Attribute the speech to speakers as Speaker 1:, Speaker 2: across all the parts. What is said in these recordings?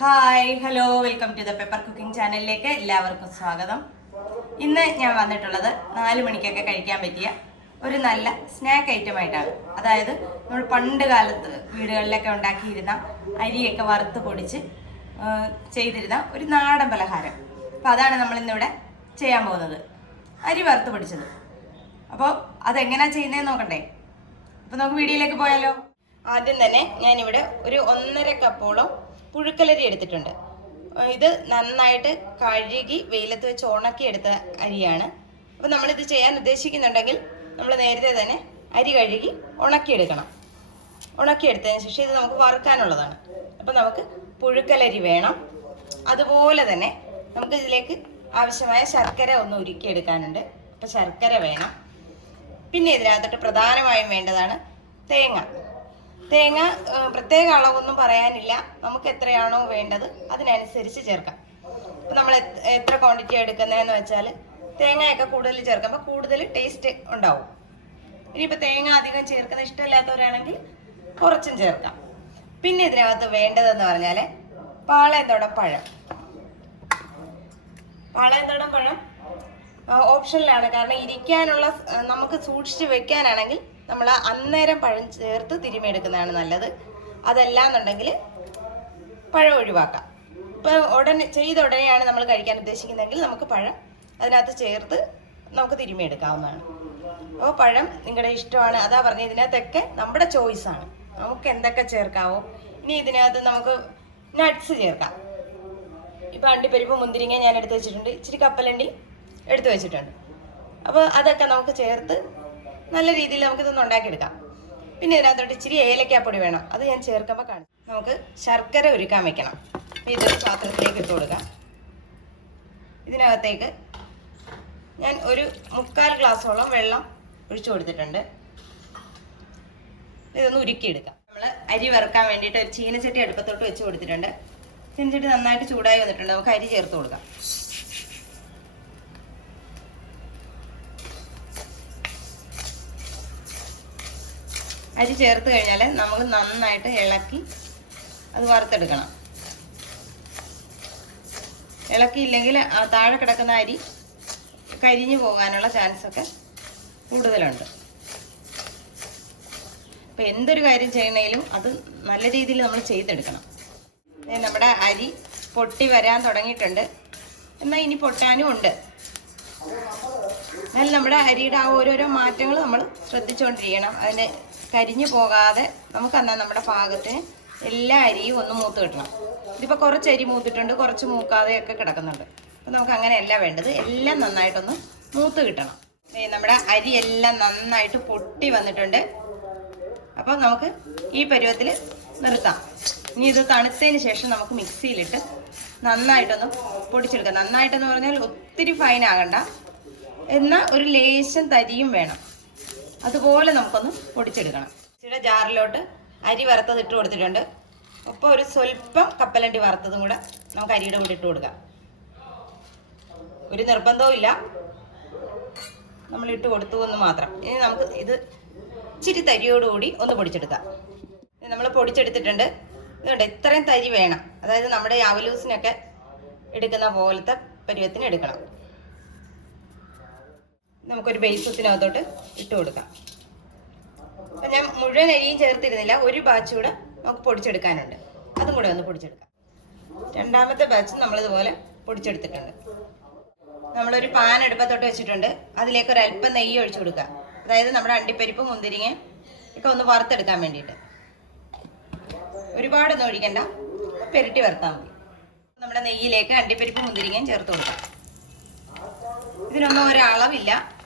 Speaker 1: Hi hello welcome to the pepper cooking ചാനലിലേക്ക് എല്ലാവർക്കും സ്വാഗതം. ഇന്ന് ഞാൻ വന്നിട്ടുള്ളത് നാല് മണിക്കൊക്കെ കഴിക്കാൻ പറ്റിയ ഒരു നല്ല സ്നാക്ക് ഐറ്റം ആയിട്ടാണ്. അതായത് നമ്മൾ പണ്ട് കാലത്ത് വീടുകളിലൊക്കെ ഉണ്ടാക്കിയിരുന്ന അരിയൊക്കെ വറുത്ത് പൊടിച്ച് ചെയ്തിരുന്ന ഒരു നാടൻ പലഹാരം. അപ്പോൾ അതാണ് നമ്മൾ ഇന്നിവിടെ ചെയ്യാൻ പോകുന്നത്. അരി വറുത്ത് പൊടിച്ചത്. അപ്പോൾ അതെങ്ങനെയാണ് ചെയ്യുന്നതെന്ന് നോക്കണ്ടേ? അപ്പോൾ നമുക്ക് വീഡിയോയിലേക്ക് പോയാലോ. ആദ്യം തന്നെ ഞാനിവിടെ ഒരു ഒന്നര കപ്പോളം പുഴുക്കലരി എടുത്തിട്ടുണ്ട്. ഇത് നന്നായിട്ട് കഴുകി വെയിലത്ത് വെച്ച് ഉണക്കി എടുത്ത അരിയാണ്. അപ്പോൾ നമ്മളിത് ചെയ്യാൻ ഉദ്ദേശിക്കുന്നുണ്ടെങ്കിൽ നമ്മൾ നേരത്തെ തന്നെ അരി കഴുകി ഉണക്കിയെടുക്കണം. ഉണക്കിയെടുത്തതിന് ശേഷം ഇത് നമുക്ക് വറുക്കാനുള്ളതാണ്. അപ്പോൾ നമുക്ക് പുഴുക്കലരി വേണം. അതുപോലെ തന്നെ നമുക്ക് ഇതിലേക്ക് ആവശ്യമായ ശർക്കര ഒന്ന് ഉരുക്കിയെടുക്കാനുണ്ട്. അപ്പോൾ ശർക്കര വേണം. പിന്നെ ഇതിനകത്തോട്ട് പ്രധാനമായും വേണ്ടതാണ് തേങ്ങ. തേങ്ങ പ്രത്യേക അളവൊന്നും പറയാനില്ല. നമുക്ക് എത്രയാണോ വേണ്ടത് അതിനനുസരിച്ച് ചേർക്കാം. ഇപ്പം നമ്മൾ എത്ര ക്വാണ്ടിറ്റി എടുക്കുന്നതെന്ന് വെച്ചാൽ തേങ്ങയൊക്കെ കൂടുതൽ ചേർക്കുമ്പോൾ കൂടുതൽ ടേസ്റ്റ് ഉണ്ടാവും. ഇനിയിപ്പോൾ തേങ്ങ അധികം ചേർക്കുന്ന ഇഷ്ടമില്ലാത്തവരാണെങ്കിൽ കുറച്ചും ചേർക്കാം. പിന്നെ ഇതിനകത്ത് വേണ്ടതെന്ന് പറഞ്ഞാൽ പാളയന്തോടം പഴം. പാളയന്തോടം പഴം ഓപ്ഷനിലാണ് കാരണം ഇരിക്കാനുള്ള നമുക്ക് സൂക്ഷിച്ച് വെക്കാനാണെങ്കിൽ നമ്മൾ അന്നേരം പഴം ചേർത്ത് തിരുമിയെടുക്കുന്നതാണ് നല്ലത്. അതല്ല എന്നുണ്ടെങ്കിൽ പഴം ഒഴിവാക്കാം. ഇപ്പം ഉടനെ ചെയ്ത ഉടനെയാണ് നമ്മൾ കഴിക്കാൻ ഉദ്ദേശിക്കുന്നതെങ്കിൽ നമുക്ക് പഴം അതിനകത്ത് ചേർത്ത് നമുക്ക് തിരുമിയെടുക്കാവുന്നതാണ്. അപ്പോൾ പഴം നിങ്ങളുടെ ഇഷ്ടമാണ് അതാ പറഞ്ഞത് ഇതിനകത്തൊക്കെ നമ്മുടെ ചോയ്സാണ് നമുക്ക് എന്തൊക്കെ ചേർക്കാവോ ഇനി ഇതിനകത്ത് നമുക്ക് നട്ട്സ് ചേർക്കാം. ഇപ്പം അണ്ടിപ്പരിപ്പ് മുന്തിരിങ്ങ ഞാൻ എടുത്ത് വെച്ചിട്ടുണ്ട് ഇച്ചിരി കപ്പലണ്ടി എടുത്തു വെച്ചിട്ടുണ്ട്. അപ്പോൾ അതൊക്കെ നമുക്ക് ചേർത്ത് നല്ല രീതിയിൽ നമുക്കിതൊന്ന് ഉണ്ടാക്കിയെടുക്കാം. പിന്നെ ഇതിനകത്തോട്ട് ഇച്ചിരി ഏലക്കാപ്പൊടി വേണം. അത് ഞാൻ ചേർക്കുമ്പോൾ കാണും നമുക്ക് ശർക്കര ഒരുക്കാൻ വെക്കണം. ഇതൊരു പാത്രത്തിലേക്ക് ഇട്ട് കൊടുക്കാം. ഇതിനകത്തേക്ക് ഞാൻ ഒരു മുക്കാൽ ഗ്ലാസ്സോളം വെള്ളം ഒഴിച്ചു കൊടുത്തിട്ടുണ്ട്. ഇതൊന്ന് ഉരുക്കിയെടുക്കാം. നമ്മൾ അരി വറുക്കാൻ വേണ്ടിയിട്ട് ഒരു ചീനച്ചട്ടി അടുപ്പത്തോട്ട് വെച്ച് കൊടുത്തിട്ടുണ്ട്. ചീനച്ചട്ടി നന്നായിട്ട് ചൂടായി വന്നിട്ടുണ്ട്. നമുക്ക് അരി ചേർത്ത് കൊടുക്കാം. അരി ചേർത്ത് കഴിഞ്ഞാൽ നമ്മൾ നന്നായിട്ട് ഇളക്കി അത് വറുത്തെടുക്കണം. ഇളക്കിയില്ലെങ്കിൽ ആ താഴെ കിടക്കുന്ന അരി കരിഞ്ഞു പോകാനുള്ള ചാൻസൊക്കെ കൂടുതലുണ്ട്. അപ്പം എന്തൊരു കാര്യം ചെയ്യണമെങ്കിലും അത് നല്ല രീതിയിൽ നമ്മൾ ചെയ്തെടുക്കണം. നമ്മുടെ അരി പൊട്ടി വരാൻ തുടങ്ങിയിട്ടുണ്ട്. എന്നാൽ ഇനി പൊട്ടാനും ഉണ്ട്. എന്നാൽ നമ്മുടെ അരിയുടെ ആ ഓരോരോ മാറ്റങ്ങൾ നമ്മൾ ശ്രദ്ധിച്ചുകൊണ്ടിരിക്കണം അതിന് കരിഞ്ഞു പോകാതെ നമുക്ക് എന്നാൽ നമ്മുടെ പാകത്തിന് എല്ലാ അരിയും ഒന്ന് മൂത്ത് കിട്ടണം. ഇതിപ്പോൾ കുറച്ച് അരി മൂത്തിട്ടുണ്ട് കുറച്ച് മൂക്കാതെയൊക്കെ കിടക്കുന്നുണ്ട്. അപ്പം നമുക്ക് അങ്ങനെയല്ല വേണ്ടത്. എല്ലാം നന്നായിട്ടൊന്ന് മൂത്ത് കിട്ടണം. നമ്മുടെ അരി എല്ലാം നന്നായിട്ട് പൊട്ടി വന്നിട്ടുണ്ട്. അപ്പോൾ നമുക്ക് ഈ പരുവത്തിൽ നിർത്താം. ഇനി ഇത് തണുത്തതിന് ശേഷം നമുക്ക് മിക്സിയിലിട്ട് നന്നായിട്ടൊന്ന് പൊടിച്ചെടുക്കാം. നന്നായിട്ടെന്ന് പറഞ്ഞാൽ ഒത്തിരി ഫൈൻ ആകണ്ട. എന്നാൽ ഒരു ലേശം തരിയും വേണം. അതുപോലെ നമുക്കൊന്ന് പൊടിച്ചെടുക്കണം. ഇച്ചിരി ജാറിലോട്ട് അരി വറുത്തത് ഇട്ട് കൊടുത്തിട്ടുണ്ട്. ഒപ്പം ഒരു സ്വല്പം കപ്പലണ്ടി വറുത്തതും കൂടെ നമുക്ക് അരിയുടെ കൂടെ ഇട്ട് കൊടുക്കാം. ഒരു നിർബന്ധവും ഇല്ല. നമ്മൾ ഇട്ട് കൊടുത്തു എന്ന് മാത്രം. ഇനി നമുക്ക് ഇത് ഇച്ചിരി തരിയോടുകൂടി ഒന്ന് പൊടിച്ചെടുക്കാം. നമ്മൾ പൊടിച്ചെടുത്തിട്ടുണ്ട്. ഇതുണ്ട് ഇത്രയും തരി വേണം. അതായത് നമ്മുടെ അവലൂസിനൊക്കെ എടുക്കുന്ന പോലത്തെ പരുവത്തിന് എടുക്കണം. നമുക്കൊരു ബേസത്തിനകത്തോട്ട് ഇട്ട് കൊടുക്കാം. അപ്പം ഞാൻ മുഴുവൻ അരിയും ചേർത്തിരുന്നില്ല ഒരു ബാച്ച് കൂടെ നമുക്ക് പൊടിച്ചെടുക്കാനുണ്ട്. അതും കൂടെ ഒന്ന് പൊടിച്ചെടുക്കാം. രണ്ടാമത്തെ ബാച്ച് നമ്മളിതുപോലെ പൊടിച്ചെടുത്തിട്ടുണ്ട്. നമ്മളൊരു പാൻ അടുപ്പത്തോട്ട് വെച്ചിട്ടുണ്ട്. അതിലേക്ക് ഒരു അല്പം നെയ്യ് ഒഴിച്ചു കൊടുക്കുക. അതായത് നമ്മുടെ അണ്ടിപ്പരിപ്പ് മുന്തിരിങ്ങ ഒക്കെ ഒന്ന് വറുത്തെടുക്കാൻ വേണ്ടിയിട്ട്. ഒരുപാടൊന്നും ഒഴിക്കണ്ട. പെരട്ടി വറുത്താൽ മതി. നമ്മുടെ നെയ്യിലേക്ക് അണ്ടിപ്പരിപ്പ് മുന്തിരിങ്ങയും ചേർത്ത് കൊടുക്കാം. ഇതിനൊന്നും ഒരളവില്ല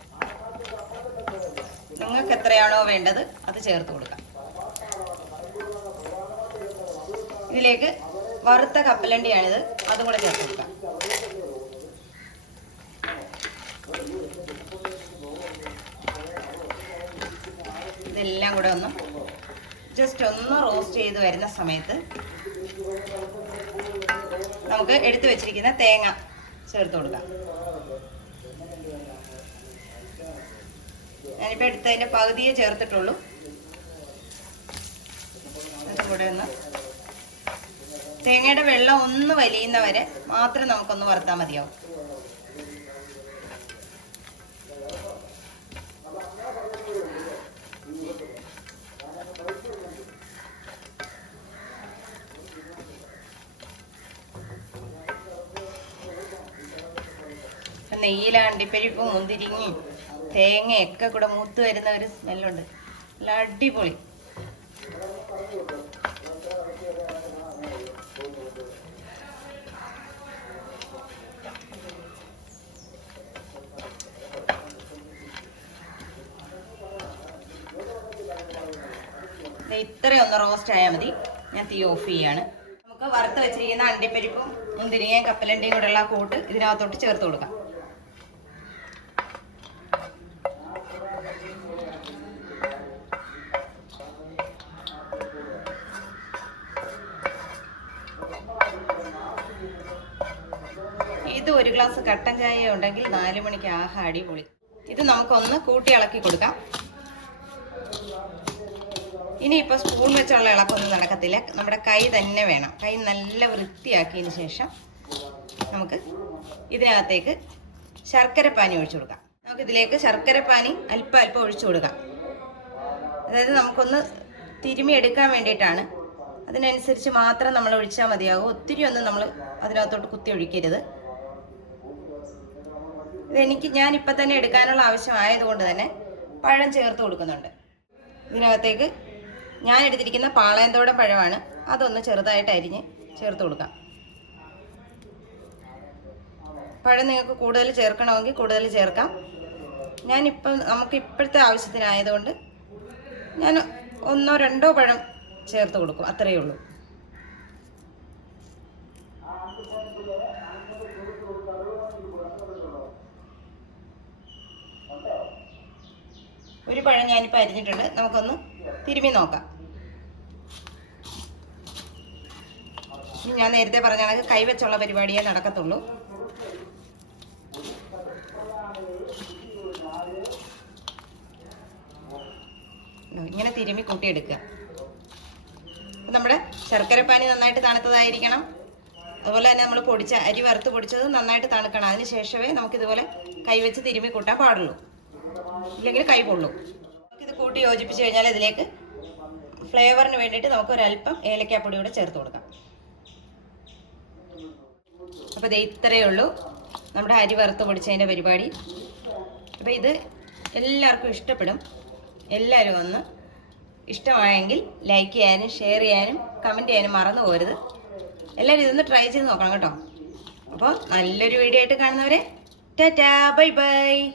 Speaker 1: നിങ്ങൾക്ക് എത്രയാണോ വേണ്ടത് അത് ചേർത്ത് കൊടുക്കാം. ഇതിലേക്ക് വറുത്ത കപ്പലണ്ടിയാണിത് അതും കൂടെ ചേർത്ത് കൊടുക്കാം. ഇതെല്ലാം കൂടെ ഒന്ന് ജസ്റ്റ് ഒന്ന് റോസ്റ്റ് ചെയ്ത് വരുന്ന സമയത്ത് നമുക്ക് എടുത്തു വെച്ചിരിക്കുന്ന തേങ്ങ ചേർത്ത് കൊടുക്കാം. ഞാനിപ്പോൾ എടുത്തതിന്റെ പകുതിയെ ചേർത്തിട്ടുള്ളൂ. അതുകൂടെ ഒന്ന് തേങ്ങയുടെ വെള്ളം ഒന്ന് വലിയുന്നവരെ മാത്രം നമുക്കൊന്ന് വറുത്താൽ മതിയാവും. നെയ്യിലാണ്ടിപ്പരിപ്പ് മുന്തിരിങ്ങി തേങ്ങയൊക്കെ കൂടെ മൂത്ത് വരുന്ന ഒരു സ്മെല്ലുണ്ട്. നല്ല അടിപൊളി. ഇത്രയൊന്ന് റോസ്റ്റ് ആയാൽ മതി. ഞാൻ തീ ഓഫ് ചെയ്യാണ്. നമുക്ക് വറുത്ത് വെച്ചിരിക്കുന്ന അണ്ടിപ്പരിപ്പും മുന്തിരിയും കപ്പലണ്ടിയും കൂടെയുള്ള കൂട്ട് ഇതിനകത്തോട്ട് ചേർത്ത് കൊടുക്കാം. ഇത് ഒരു ഗ്ലാസ് കട്ടൻ ചായ ഉണ്ടെങ്കിൽ നാല് മണിക്ക് ആഹാ അടിപൊളി. ഇത് നമുക്കൊന്ന് കൂട്ടി ഇളക്കി കൊടുക്കാം. ഇനി ഇപ്പൊ സ്പൂൺ വെച്ചുള്ള ഇളക്കൊന്നും നടക്കത്തില്ല. നമ്മുടെ കൈ തന്നെ വേണം. കൈ നല്ല വൃത്തിയാക്കിയതിന് ശേഷം നമുക്ക് ഇതിനകത്തേക്ക് ശർക്കരപ്പാനി ഒഴിച്ചു കൊടുക്കാം. നമുക്ക് ഇതിലേക്ക് ശർക്കരപ്പാനി അല്പം അല്പം ഒഴിച്ചു കൊടുക്കാം. അതായത് നമുക്കൊന്ന് തിരുമി എടുക്കാൻ വേണ്ടിയിട്ടാണ്. അതിനനുസരിച്ച് മാത്രം നമ്മൾ ഒഴിച്ചാൽ മതിയാകും ഒത്തിരി ഒന്നും നമ്മൾ അതിനകത്തോട്ട് കുത്തി ഒഴിക്കരുത്. ഇതെനിക്ക് ഞാൻ ഇപ്പം തന്നെ എടുക്കാനുള്ള ആവശ്യമായതുകൊണ്ട് തന്നെ പഴം ചേർത്ത് കൊടുക്കുന്നുണ്ട്. ഇതിനകത്തേക്ക് ഞാൻ എടുത്തിരിക്കുന്ന പാളയന്തോടം പഴമാണ്. അതൊന്ന് ചെറുതായിട്ട് അരിഞ്ഞ് ചേർത്ത് കൊടുക്കാം. പഴം നിങ്ങൾക്ക് കൂടുതൽ ചേർക്കണമെങ്കിൽ കൂടുതൽ ചേർക്കാം. ഞാനിപ്പം നമുക്ക് ഇപ്പോഴത്തെ ആവശ്യത്തിനായതുകൊണ്ട് ഞാൻ ഒന്നോ രണ്ടോ പഴം ചേർത്ത് കൊടുക്കും. അത്രയേ ഉള്ളൂ. ഒരു പഴം ഞാനിപ്പോൾ അരിഞ്ഞിട്ടുണ്ട്. നമുക്കൊന്ന് തിരുമ്മി നോക്കാം. ഞാൻ നേരത്തെ പറഞ്ഞ കണക്ക് കൈവച്ചുള്ള പരിപാടിയേ നടക്കത്തുള്ളൂ. ഇങ്ങനെ തിരുമ്മി കൂട്ടിയെടുക്കുക. നമ്മുടെ ശർക്കരപ്പാനി നന്നായിട്ട് തണുത്തതായിരിക്കണം. അതുപോലെ തന്നെ നമ്മൾ പൊടിച്ച അരി വറുത്ത് പൊടിച്ചത് നന്നായിട്ട് തണുക്കണം. അതിന് ശേഷമേ നമുക്കിതുപോലെ കൈവച്ച് തിരുമ്മി കൂട്ടാൻ പാടുള്ളൂ. ഇല്ലെങ്കിൽ കൈ പൊള്ളും. ഇത് കൂട്ടി യോജിപ്പിച്ച് കഴിഞ്ഞാൽ ഇതിലേക്ക് ഫ്ലേവറിന് വേണ്ടിയിട്ട് നമുക്ക് ഒരല്പം ഏലക്കാപ്പൊടി കൂടെ ചേർത്ത് കൊടുക്കാം. അപ്പോൾ ഇത് ഇത്രയേ ഉള്ളൂ. നമ്മുടെ അരി വറുത്ത് പൊടിച്ചതിന്റെ പരിപാടി. അപ്പോൾ ഇത് എല്ലാവർക്കും ഇഷ്ടപ്പെടും. എല്ലാവരും ഒന്ന് ഇഷ്ടമായെങ്കിൽ ലൈക്ക് ചെയ്യാനും ഷെയർ ചെയ്യാനും കമന്റ് ചെയ്യാനും മറന്നു പോരുത് എല്ലാവരും ഇതൊന്ന് ട്രൈ ചെയ്ത് നോക്കണം കേട്ടോ. അപ്പോൾ നല്ലൊരു വീഡിയോ ആയിട്ട് കാണുന്നവരെ ടാറ്റാ ബൈ ബൈ